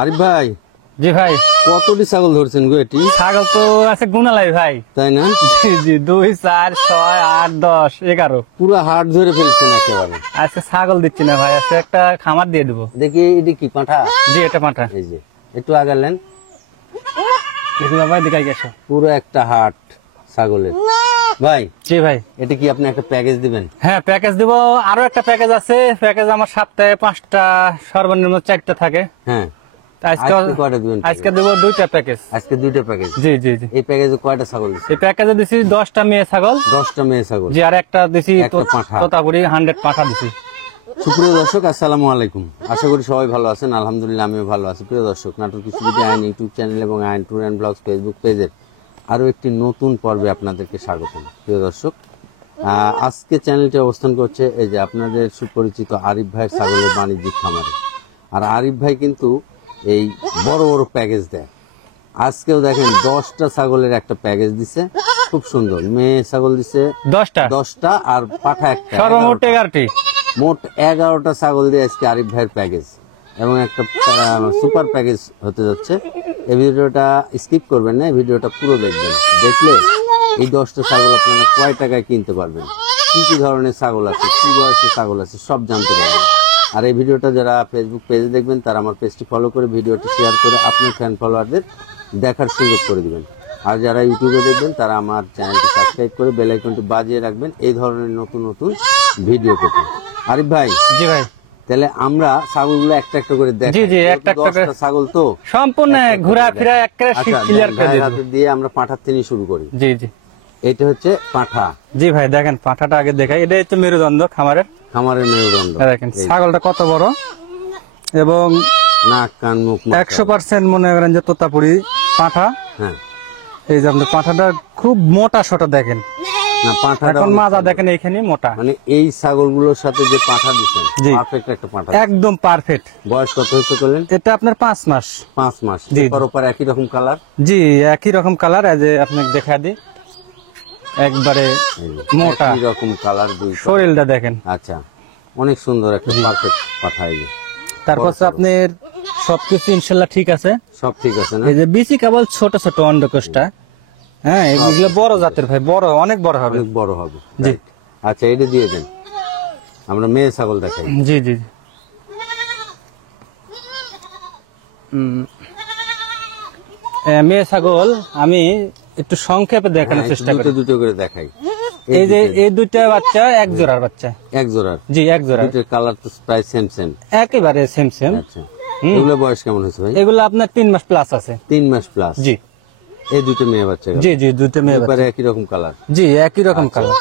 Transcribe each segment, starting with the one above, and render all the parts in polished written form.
আরিফ ভাই, জি ভাই, কতটি ছাগল ধরছেন গো? এটি ছাগল তো আছে গুনালাই ভাই। তাই না? জি জি, 2, 4, 6, 8, 10, 11 পুরো হাট ধরে ফেলছেন একেবারে। আজকে ছাগল দিচ্ছি না ভাই, আজকে একটা খামার দিয়ে দেবো। দেখি এটি কি পাঁঠা? জি, এটা পাঁঠা। এই যে একটু আগালেন, ভাই দেখাই গেছো। পুরো একটা হাট ছাগলের। ভাই, জি ভাই, এটা কি আপনি একটা প্যাকেজ দিবেন? হ্যাঁ প্যাকেজ দিব। আরো একটা প্যাকেজ আছে। প্যাকেজ আমার সপ্তাহে 5টা, সর্বনিম্ন 4টা থাকে। হ্যাঁ, আজকে কয়টা দিবেন? আজকে দেবো 2টা প্যাকেজ। আজকে 2টা প্যাকেজ। জি জি জি। এই প্যাকেজে কয়টা ছাগল দিচ্ছেন? এই প্যাকেজে দিছি 10টা মেয়ে ছাগল। 10টা মেয়ে ছাগল। জি, আর একটা দিছি একটা পাঁঠা। তোতাপুরি 100 পাঁঠা দিছি। সুপ্রিয় দর্শক, আসসালামু আলাইকুম। আশা করি সবাই ভালো আছেন। আলহামদুলিল্লাহ আমিও ভালো আছি। প্রিয় দর্শক, নাটোর কৃষিবিদ আইন ইউটিউব চ্যানেল এবং আইন ট্যুর অ্যান্ড ব্লগস ফেসবুক পেজের আরও একটি নতুন পর্বে আপনাদেরকে স্বাগতম। প্রিয় দর্শক, আজকে চ্যানেলটি অবস্থান করছে এই যে আপনাদের সুপরিচিত আরিফ ভাইয়ের ছাগলের বাণিজ্যিক খামারে। আর আরিফ ভাই কিন্তু এই বড় বড় প্যাকেজ দেয়। আজকেও দেখেন 10টা ছাগলের একটা প্যাকেজ দিছে, খুব সুন্দর। মেয়ে ছাগল দিছে 10টা আর পাঠা একটা, সর্বমোট 11টি। মোট 11টা ছাগল দিয়ে আজকে আরিফ ভাইয়ের প্যাকেজ এবং একটা সুপার প্যাকেজ হতে যাচ্ছে। এই ভিডিওটা স্কিপ করবেন না, এই ভিডিওটা পুরো দেখবেন। দেখলে এই 10টা ছাগল আপনারা কয় টাকায় কিনতে পারবেন, কি কি ধরনের ছাগল আছে, কি বয়সের ছাগল আছে, সব জানতে পারবেন। আর এই ভিডিওটা যারা ফেসবুক পেজে দেখবেন তারা আমার পেজটি ফলো করে ভিডিওটি শেয়ার করে আপনার ফ্যান ফলোয়ারদের দেখার সুযোগ করে দিবেন। আর যারা ইউটিউবে দেখবেন তারা আমার চ্যানেলটি সাবস্ক্রাইব করে বেল আইকনটি বাজিয়ে রাখবেন এই ধরনের নতুন নতুন ভিডিও পেতে। আরিফ ভাই, জি ভাই, তাহলে আমরা ছাগলগুলো একটা একটা করে দেখাই। জি জি, একটা একটা করে 10টা ছাগল তো সম্পূর্ণ ঘোরা ফিরা একটা ক্লিয়ার করে দেব। হাতে দিয়ে আমরা পাঁঠার থেকে শুরু করি। জি জি, এটা হচ্ছে পাঁঠা। জি ভাই, দেখেন পাঁঠাটা আগে দেখাই। এটা হচ্ছে মেরুদণ্ড খামারের মেরুদণ্ড। দেখেন ছাগলটা কত বড় এবং নাক কান মুখ 100% মনে করেন যে তোতাপুরি পাঁঠা। হ্যাঁ, এই যে আপনার পাঁঠাটা খুব মোটা সোটা দেখেন না পাঁঠাটা এখন মাজা দেখেন এইখানে মোটা। মানে এই ছাগলগুলোর সাথে যে পাঁঠা দিচ্ছেন পারফেক্ট একটা পাঁঠা, একদম পারফেক্ট। বয়স কত হয়েছে বলেন? এটা আপনার 5 মাস। 5 মাস। পরপর একই রকম কালার? জি, একই রকম কালার। এই যে আপনাকে দেখা দিই, একবারে মোটা একই রকম কালার, দুই শরীরটা দেখেন। আচ্ছা, অনেক সুন্দর একটা পারফেক্ট পাঁঠা। এই যে তারপর আপনার সবকিছু ইনশাল্লাহ ঠিক আছে, সব ঠিক আছে না? এই যে বিচি কেবল ছোট ছোট অন্ডকোষটা। হ্যাঁ, এগুলো বড় জাতের ভাই, বড় অনেক বড় হবে, অনেক বড় হবে। জি। আচ্ছা, এটা দিয়ে দেন, আমরা মেয়ে ছাগল দেখাই। জি জি, মেয়ে ছাগল আমি একটু সংক্ষেপে দেখানোর চেষ্টা করি। দুটো করে দেখাই। এই যে এই দুইটা বাচ্চা এক জোড়ার বাচ্চা। এক জোড়ার? জি, এক জোড়া। দুটোর কালার তো প্রায় সেম সেম, একেবারে সেম সেম। আচ্ছা, এগুলো বয়স কেমন হয়েছে ভাই? এগুলো আপনার 3 মাস প্লাস আছে। 3 মাস প্লাস? জি। এই দুটো মেয়ে বাচ্চা? জি জি, দুটো মেয়ে বাচ্চা একই রকম কালার? জি, একই রকম কালার।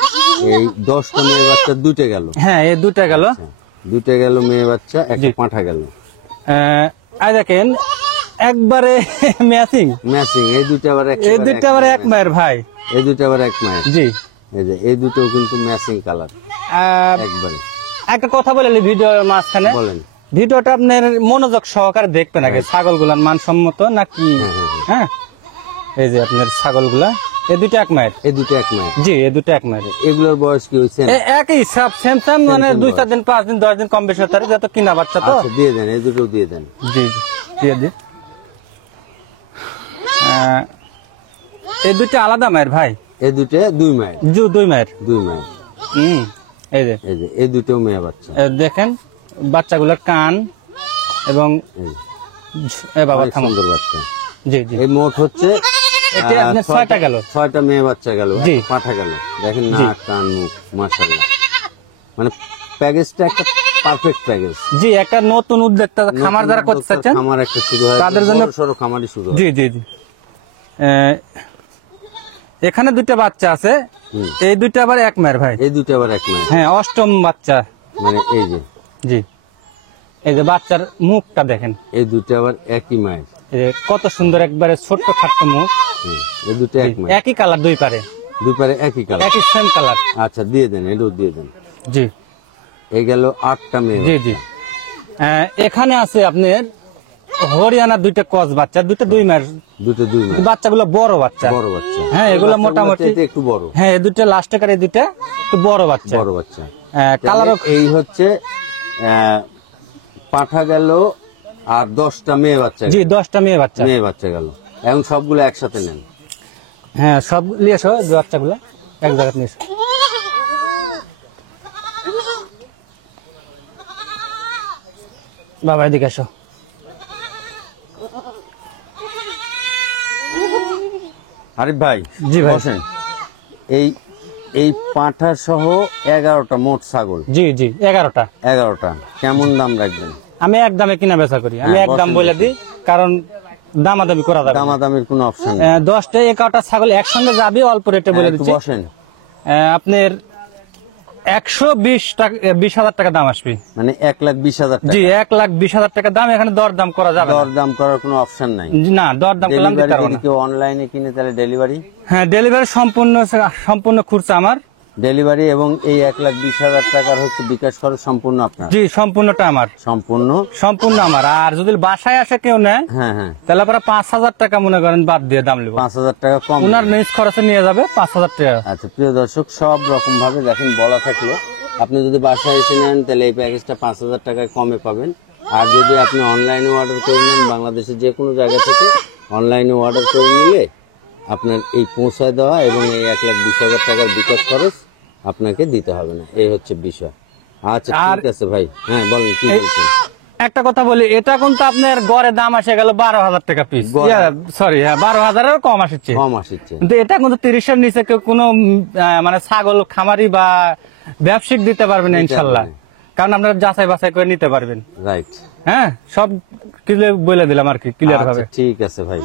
এই 10টা মেয়ে বাচ্চা দুটো গেল? হ্যাঁ, এই দুটা গেল। দুটো গেল মেয়ে বাচ্চা, একটা পাঁঠা গেল। আই দেখেন একবারে ম্যাচিং ম্যাচিং। এই দুটো আবার এই দুটো আবার এক মায়ের ভাই। এই দুটো আবার এক মায়ের? জি। এই যে এই দুটো কিন্তু ম্যাচিং কালার একবারে। একটা কথা বলে ভিডিওর মাঝখানে, বলেন। ভিডিওটা আপনার মনোযোগ সহকারে দেখবেন আগে। ছাগলগুলার মানসম্মত নাকি? হ্যাঁ, এই যে আপনার ছাগলগুলা এই দুটো এক মায়ের? এই দুটো এক মায়ের? জি, এই দুটো এক মায়ের। এগুলোর বয়স কি হয়েছে? একই সব সেম সেম, মানে 2-4 দিন 5 দিন 10 দিন কম বেশি হতে পারে, যত কিনা বাচ্চা তো। আচ্ছা, দিয়ে দেন, এই দুটো দিয়ে দেন। জি জি, দিয়ে দিন। এই দুটো আলাদা মায়ের ভাই? এই দুটো 2 মায়ের? 2 মায়ের। 2 মায়ের। এই যে এই দুটো মেয়ে বাচ্চা দেখেন বাচ্চাগুলোর কান এবং বাবা সুন্দর বাচ্চা। জি জি, এই মোট হচ্ছে এটা আপনার 6টা গেল। 6টা মেয়ে বাচ্চা গেল, জি। পাঠা গেল। দেখেন নাক কান মুখ মাশাআল্লাহ, মানে প্যাকেজটা একটা পারফেক্ট প্যাকেজ। জি, একটা নতুন উদ্যোক্তা খামার যারা করতে চাচ্ছেন খামার একটা শুরু হয় তাদের জন্য সরো খামারই শুরু হয়। জি জি জি। এখানে দুটো বাচ্চা আছে, এই দুটো আবার এক মায়ের ভাই? এই দুটো আবার এক মায়ের? হ্যাঁ, 8ম বাচ্চা। মানে এই যে জি, এই যে বাচ্চার মুখটা দেখেন, এই দুটো আবার একই মায়ের? কত সুন্দর, একবারে ছোট্ট খাট্ট মুখ। এই দুটো এক মায়ের? একই কালার, দুই পারে? দুই পারে একই কালার, একই সেম কালার। আচ্ছা, দিয়ে দেন, এটাও দিয়ে দেন। জি, এই গেল 8টা মেয়ে। জি জি। এখানে আছে আপনার হরিয়ানা দুইটা কস বাচ্চা, দুটো 2 মাস। দুটো 2 মাস? বাচ্চাগুলো বড় বাচ্চা। বড় বাচ্চা? হ্যাঁ, এগুলো মোটামুটি একটু বড়। হ্যাঁ, এই দুটো লাস্টে কারে দুইটা একটু বড় বাচ্চা। বড় বাচ্চা। কালারও এই হচ্ছে পাঠা গেল আর 10টা মেয়ে বাচ্চা জি 10টা মেয়ে বাচ্চা। মেয়ে বাচ্চা গেল। এখন সবগুলো একসাথে নেন। হ্যাঁ সব নিয়ে এসো বাচ্চাগুলো এক জায়গায় নিয়ে এসো। বাবা এদিকে এসো। আরিফ ভাই, জি ভাই। বসেন। এই এই পাঁঠা সহ 11টা মোট ছাগল। জি জি 11টা। 11টা কেমন দাম রাখবেন? আমি এক দামে কিনা বেচা করি, আমি হ্যাঁ, এক দাম বসেন বলে দেখি। দিই, কারণ দামাদামি করা যাবে না। দামাদামির কোনো অপশন নেই। 10টা 11টা ছাগল একসঙ্গে যাবে, অল্প রেটে বলে একটু দিচ্ছি। বসেন। আপনার 120 টাকা 20,000 টাকা দাম আসবে। মানে 1,20,000 টাকা। জি 1,20,000 টাকা দাম, এখানে দর দাম করা যাবে না। দর দাম করার কোনো অপশন নাই। জি, না দর দাম করলাম দিতে ডেলিভারি পারবো যদি না। কেউ অনলাইনে কিনে তাহলে ডেলিভারি? হ্যাঁ ডেলিভারি সম্পূর্ণ খুরচা আমার। ডেলিভারি এবং এই 1,20,000 টাকার হচ্ছে বিকাশ খরচ সম্পূর্ণ আপনার? জি সম্পূর্ণটা আমার। সম্পূর্ণ আমার। আর যদি বাসায় আসে কেউ নেয় হ্যাঁ হ্যাঁ, তাহলে আপনারা 5,000 টাকা মনে করেন বাদ দিয়ে দাম নেবো। 5,000 টাকা কম। ওনার নিজ খরচে নিয়ে যাবে 5,000 টাকা। আচ্ছা প্রিয় দর্শক, সব রকম ভাবে দেখেন বলা থাকলো, আপনি যদি বাসায় এসে নেন তাহলে এই প্যাকেজটা 5,000 টাকায় কমে পাবেন। আর যদি আপনি অনলাইনে অর্ডার করে নেন, বাংলাদেশের যে কোনো জায়গা থেকে অনলাইনে অর্ডার করে নিলে আপনার এই পৌঁছায় দেওয়া এবং এই 1,20,000 টাকার বিকাশ খরচ আপনাকে দিতে হবে না, এই হচ্ছে বিষয়। আচ্ছা ঠিক আছে ভাই, হ্যাঁ বলেন কি বলছেন? একটা কথা বলি, এটা কিন্তু আপনার গড়ে দাম আসে গেল 12,000 টাকা পিস। গড়ে? সরি হ্যাঁ 12,000-এরও কম আসছে। কম আসছে। কিন্তু এটা কিন্তু 30-এর নিচে কেউ কোনো মানে ছাগল খামারি বা ব্যবসায়িক দিতে পারবে না ইনশাল্লাহ, কারণ আপনারা যাচাই বাছাই করে নিতে পারবেন। রাইট। হ্যাঁ সব ক্লিয়ার বলে দিলাম আর কি, ক্লিয়ার ভাবে। ঠিক আছে ভাই।